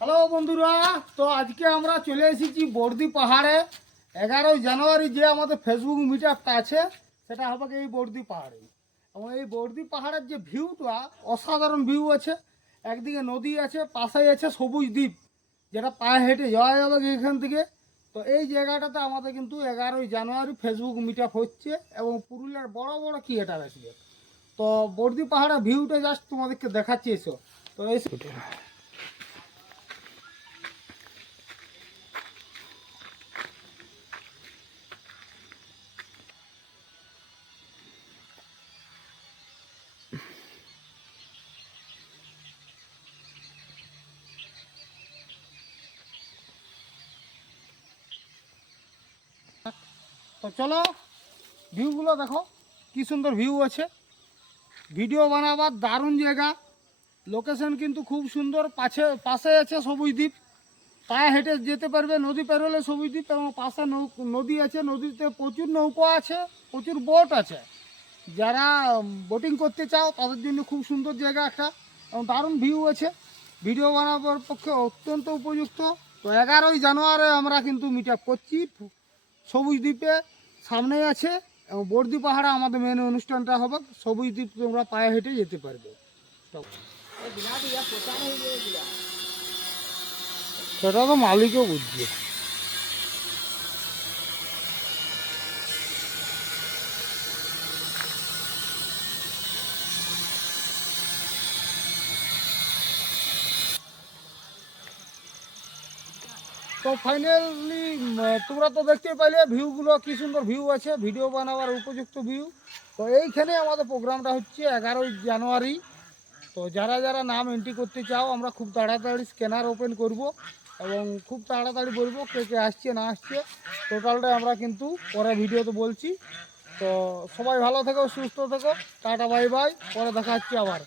Hello বন্ধুরা, তো আজকে আমরা চলে এসেছি বর্দি পাহাড়ে। 11ই জানুয়ারি যে আমাদের ফেসবুক মিটআপটা আছে সেটা হবে এই বর্দি পাহাড়ে। এবং এই বর্দি পাহাড়ের যে ভিউটা অসাধারণ ভিউ আছে। একদিকে নদী আছে, পাশেই আছে সবুজ দ্বীপ, যেটা পায়ে হেঁটে যাওয়া যাবে এখান থেকে। তো এই জায়গাটাতে আমাদের কিন্তু 11ই জানুয়ারি ফেসবুক মিটআপ হচ্ছে এবং পুরুলিয়ার বড় বড় ক্রিয়েটার আসবে। তো বর্দি পাহাড়ের ভিউটা জাস্ট তোমাদেরকে দেখাচ্ছি এসো। তো এই তো চলো ভিউগুলো দেখো, কি সুন্দর ভিউ আছে। ভিডিও বানাবার দারুণ জায়গা, লোকেশন কিন্তু খুব সুন্দর। পাশে আছে সবুজ দ্বীপ, পায়ে হেঁটে যেতে পারবে। নদী পেরোলে সবুজ দ্বীপ এবং পাশে নদী আছে। নদীতে প্রচুর নৌকো আছে, প্রচুর বোট আছে। যারা বোটিং করতে চাও তাদের জন্য খুব সুন্দর জায়গা একটা, এবং দারুণ ভিউ আছে। ভিডিও বানাবার পক্ষে অত্যন্ত উপযুক্ত। তো 11ই জানুয়ারি আমরা কিন্তু মিট আপ করছি সবুজ দ্বীপে, সামনেই আছে। এবং বর্দি পাহাড়ে আমাদের মেন অনুষ্ঠানটা হবে। সবুজ দ্বীপ তোমরা পায়ে হেঁটে যেতে পারবে। সেটা তো মালিকও বুঝছে। তো ফাইনালি তোমরা তো দেখতেই পাইলে ভিউগুলো কি সুন্দর ভিউ আছে, ভিডিও বানাবার উপযুক্ত ভিউ। তো এইখানে আমাদের প্রোগ্রামটা হচ্ছে 11ই জানুয়ারি। তো যারা যারা নাম এন্ট্রি করতে চাও আমরা খুব তাড়াতাড়ি স্ক্যানার ওপেন করব এবং খুব তাড়াতাড়ি বলবো কে কে আসছে না আসছে। টোটালটা আমরা কিন্তু পরে ভিডিওতে বলছি। তো সবাই ভালো থেকো, সুস্থ থেকো, টাটা বাই বাই, পরে দেখা হচ্ছে আবার।